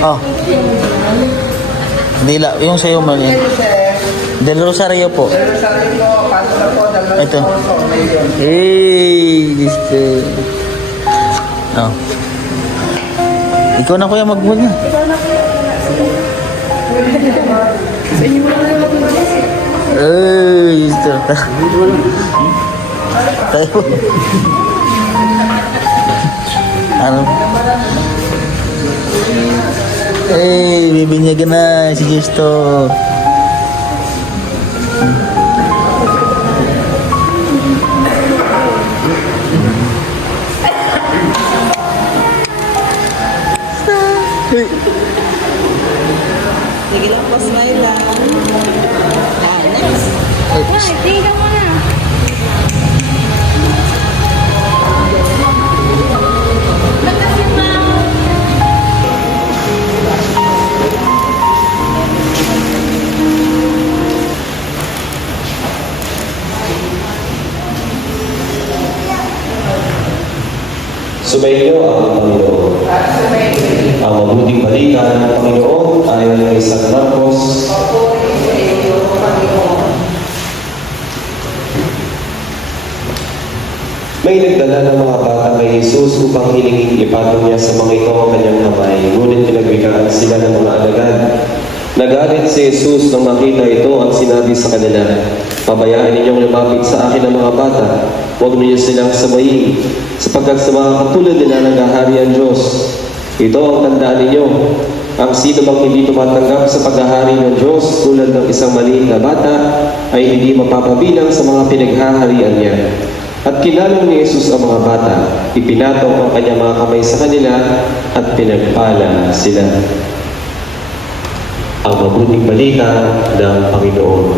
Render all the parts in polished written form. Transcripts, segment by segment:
Oh. Dila, yung sa'yo mo yun. Del Rosario po. Del Rosario po, paso na po. Ito. Hey, this oh. Ikaw na kuya mag-move na. Ay, sister. Tayo. Ano? Eh, bibinyagan na si Justo. Sige lang po, smile lang. Next. Ay, tingnan mo na. Sumainyo ang Panginoon. Ang mabuting balita ng Panginoon ay kay San Marcos. May nagdala ng mga bata kay Jesus upang hilingin ipatong niya sa mga ito ang kanyang kamay. Ngunit pinagbigaan sila ng mga alagad. Nagalit si Jesus nang makita ito at sinabi sa kanila, "Pabayaan ninyong lumapit sa akin ang mga bata. Huwag niyo silang samayin, sapagkat sa mga katulad nila naghahari ang Diyos. Ito ang tandaan ninyo. Ang sino bang hindi tumatanggap sa paghahari ng Diyos tulad ng isang maliit na bata ay hindi mapapabilang sa mga pinaghaharian niya." At kinalong ni Jesus ang mga bata, ipinatong ang kanyang mga kamay sa kanila at pinagpala sila. Ang mabuting balita ng Panginoon.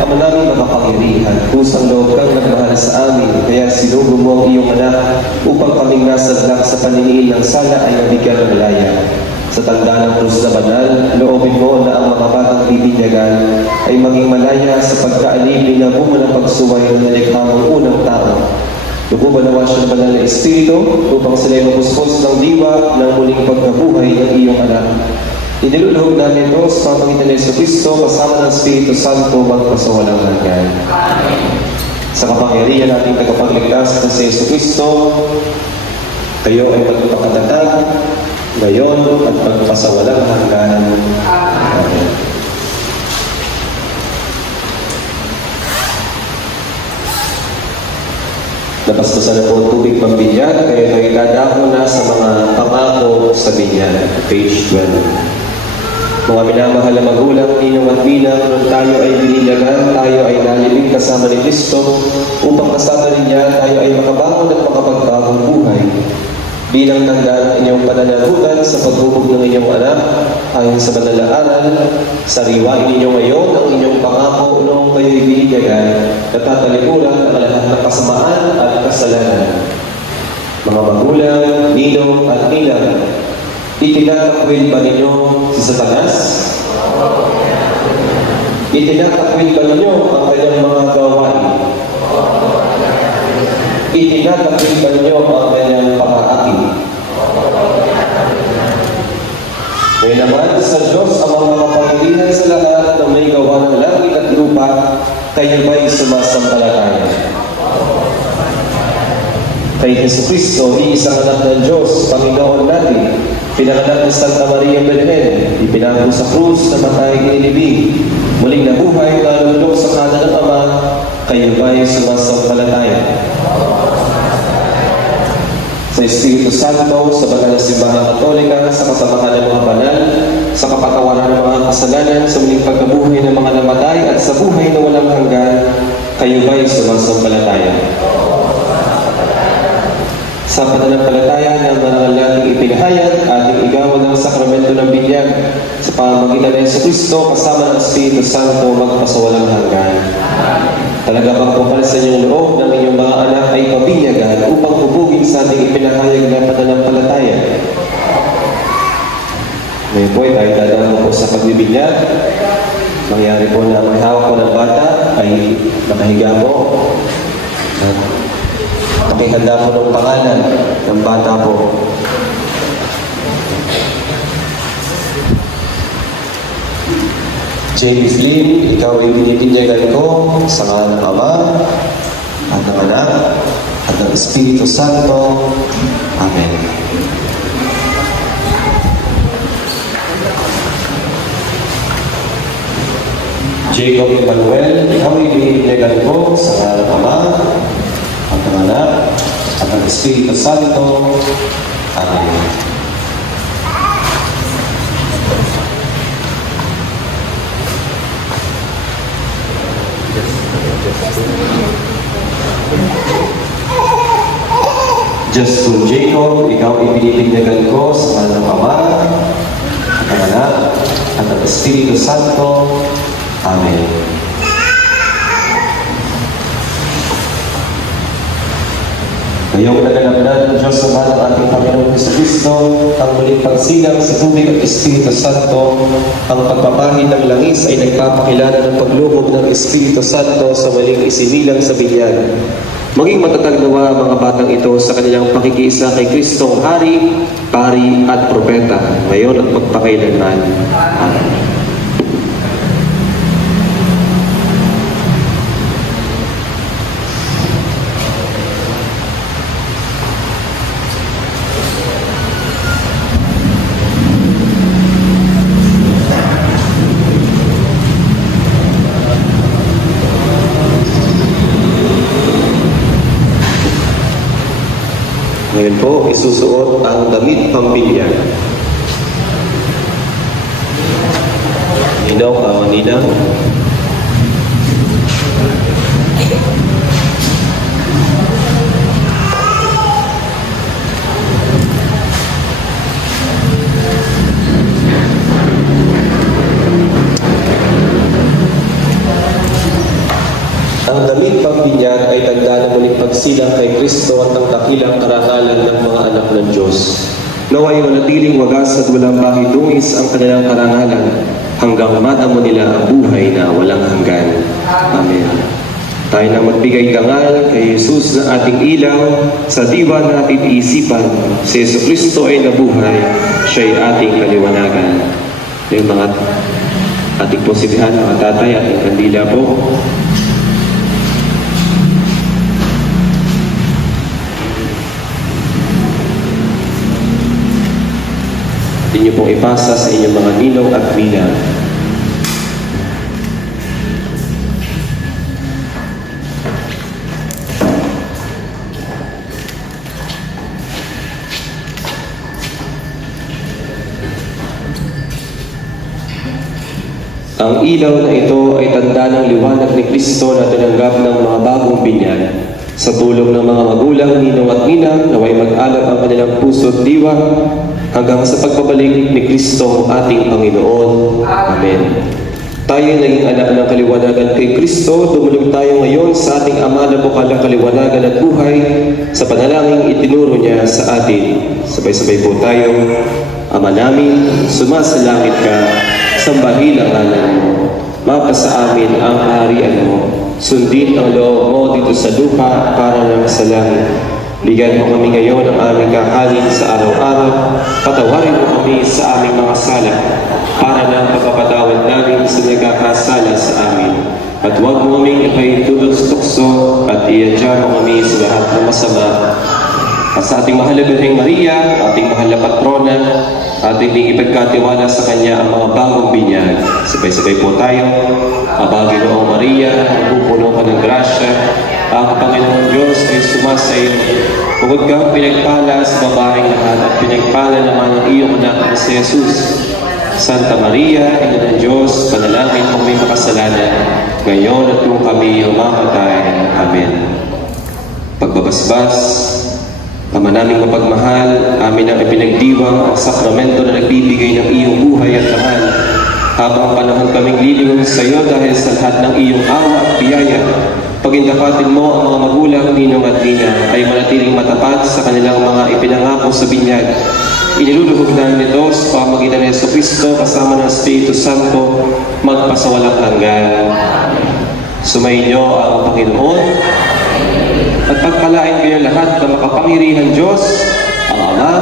Ama namin na makapangyarihan, kusang loob kang nagmahal sa amin, kaya sinugo mo ang iyong anak upang kaming nasadlak sa paniniin ng sala ay nabigyan ng malaya. Sa tanda ng krus na banal, loobin mo na ang mga batang bibinyagan ay maging malaya sa pagkaalib na bunga ng pagsuway ng nalikhamang unang tao. Lububanawa siya ng banal na Espiritu upang sila'y mapuspos ng diwa ng muling pagkabuhay ng iyong anak. Iniluluhog namin ito sa pamagitan ng Jesucristo kasama ng Espiritu Santo magpasawalang hanggan. Sa kapangyarihan nating tagapagligtas na si Jesucristo, kayo ay magpakatatag ngayon at magpasawalang hanggan. Amen. Napastasan na po ang tubig pambinyag, kaya may dadako na sa mga pangako sa binyag. Page 12. Mga minamahal na magulang, ninong at ninang, nung tayo ay binilyagan, tayo ay nalibing kasama ni Kristo, upang kasama niya tayo ay makabangon at makapagpagong buhay. Bilang tanda ng inyong pananagutan sa paghubog ng inyong anak, ayon sa banal na aral, sariwain ninyo ngayon ang inyong pangako noong kayo'y binilyagan, natatalikuran ang lahat ng kasamaan at kasalanan. Mga magulang, ninong at ninang, itinatakwil ba ninyo si Satanas? Itinatakwil ba ninyo ang kanyang mga gawain? Itinatakwil ba ninyo ang kanyang pang-aaki? Ngayon naman sa Diyos ang mga makapangyarihan sa lahat na may gawa ng langit at lupa, kayo ba'y sumasampalataya? Kay Jesucristo, iisang anak ng Diyos, Panginoon natin, pinanganak ni Santa Maria Belen, ipinago sa krus na matay inilibing, muling nabuhay na lulog sa kanan ng Ama, kayo ba'y sumasampalataya? Sa Espiritu Santo, sa banal na simbahan Katolika, sa kasamahan ng mga banal, sa kapatawaran ng mga kasalanan, sa muling pagkabuhay ng mga namatay, at sa buhay na walang hanggan, kayo ba'y sumasampalataya? Sa pananampalataya ng banal nating ipinahayag, ating igawan ng sakramento ng binyag, sa pamamagitan ng Jesucristo, kasama ng Espiritu Santo, magpasawalang hanggan. Talaga bang kupal sa inyong loob ng inyong mga anak ay pabinyagan upang hubugin sa ating ipinahayag na pananampalataya? Ngayon po ay tayo dadaan po sa pagbibinyag. Mangyari po na may hawak po ng bata ay nakahiga po. Pakihanda po ng pangalan ng bata po. James Lim, ikaw ay binibinyagan ko sa ngalan ng Ama at ng Anak at ng Espiritu Santo. Amen. Jacob Emmanuel, ikaw ay binibinyagan ko sa ngalan ng Ama at ng Anak at ng Espiritu Santo. Amen. Justin Jacob, ikaw ay binibinyagan ko sa ngalan ng Ama at ng Anak at ng Espiritu Santo. Amen. Ngayong naganap na ng Diyos Ama ng ating Panginoong Jesucristo, ang muling pagsilang sa tubig at Espiritu Santo, ang pagpapahid ng langis ay nagpapakilala ng paglubog ng Espiritu Santo sa waling isinilang sa binyag. Maging matatag nawa ang mga batang ito sa kanilang pakikiisa kay Kristong Hari, Pari at Propeta, ngayon at magpakailanman. Amen. Ngayon po, isusuot ang damit pambilyag. Ninong, Ninang. Ang damit pambinyag ay tanda ng muling pagsilang kay Kristo at ang dakilang karangalan ng mga anak ng Diyos. Naway manatiling wagas at walang mahidungis ang kanilang karangalan hanggang matamo nila ang buhay na walang hanggan. Amen. Tayo na magbigay dangal kay Jesus na ating ilaw sa diwa natin iisipan. Si Jesucristo ay nabuhay, siya ay ating kaliwanagan. Yung mga ating posibihan, mga tatay, ating kandila po. Inyo pong ipasa sa inyong mga ninong at ninang. Ang ilaw na ito ay tanda ng liwanag ni Kristo na tinanggap ng mga bagong binyag. Sa tulong ng mga magulang, ninong at ninang, naway mag-alab ang kanilang puso at diwa hanggang sa pagbabalik ni Kristo ating Panginoon. Amen. Tayo naging anak ng kaliwanagan kay Kristo, dumulog tayo ngayon sa ating Ama na bukal ng kaliwanagan at buhay sa panalangin itinuro niya sa atin. Sabay-sabay po tayo. Ama namin, sumasalangit ka, sambahin ang ngalan mo. Mapasa amin ang kaharian mo. Sundin ang loob mo dito sa lupa para lang sa langit. Bigyan mo kami ngayon ng aming kakanin sa araw-araw. Patawarin mo kami sa aming mga sala para ng pagpapatawad namin sa nagkakasala sa amin. At huwag mo kaming ipahintulot sa tukso at iadya mo kami sa lahat ng masama. At sa ating mahal na Birheng Maria, ating mahal na patrona, ating ipagkatiwala sa Kanya ang mga bagong binyag. Sabay-sabay po tayo. Aba, Ginoong Maria, napupuno ka ng grasya, ang Panginoong Diyos ay sumasayo. Bukod kang pinagpala sa babaeng lahat at pinagpala naman ang iyong anak na si Jesus. Santa Maria, Ina ng Diyos, panalangin kung may makasalanan, ngayon at kung kami mamatay. Amen. Pagbabasbas, Ama naming mapagmahal, amin ang ipinagdiwang ang sakramento na nagbibigay ng iyong buhay at mahal. Habang panahon kaming lilingon sa iyo dahil sa lahat ng iyong awa at biyaya, pagindapatin mo ang mga magulang, ninong at nina ay manatiling matapat sa kanilang mga ipinangako sa binyag. Iniluluhog namin ito sa pamagitan ng Jesucristo kasama ng Espiritu Santo magpasawalang hanggan. Sumainyo ang Panginoon at pagpalain kayo lahat ng makapangyarihang Diyos, ang Ama,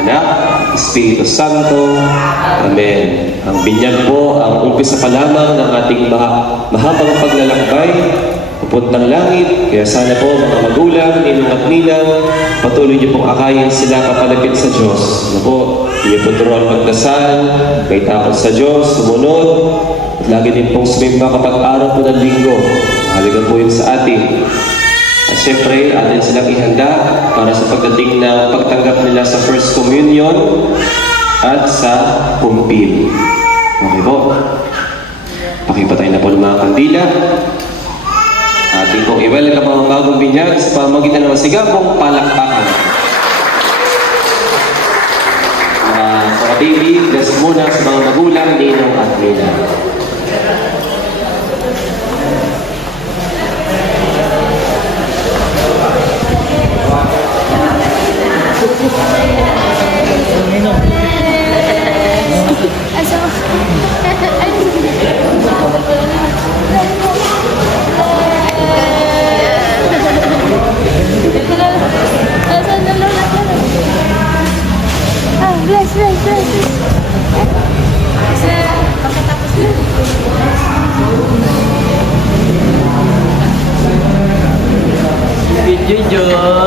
Anak, Espiritu Santo. Amen. Ang binyag po ang umpisa pa lamang ng ating mahabang paglalakbay papuntang langit. Kaya sana po mga magulang, ninong at ninang, patuloy niyo pong akayin sila papalapit sa Diyos. Ano po, hindi po turuan magdasal, may takot sa Diyos, sumunod, at lagi din pong sumimba kapag araw po ng linggo. Mahalaga po yun sa atin. At syempre, atin silang ihanda para sa pagdating ng pagtanggap nila sa First Communion at sa Kumpil. Okay po. Pakipatay na po ng mga kandila. Ating pong i-welcome ang bagong binyag sa pamamagitan ng masigabong palakpakan. Mga baby, bless muna sa mga magulang, ninong at ninang. Joy.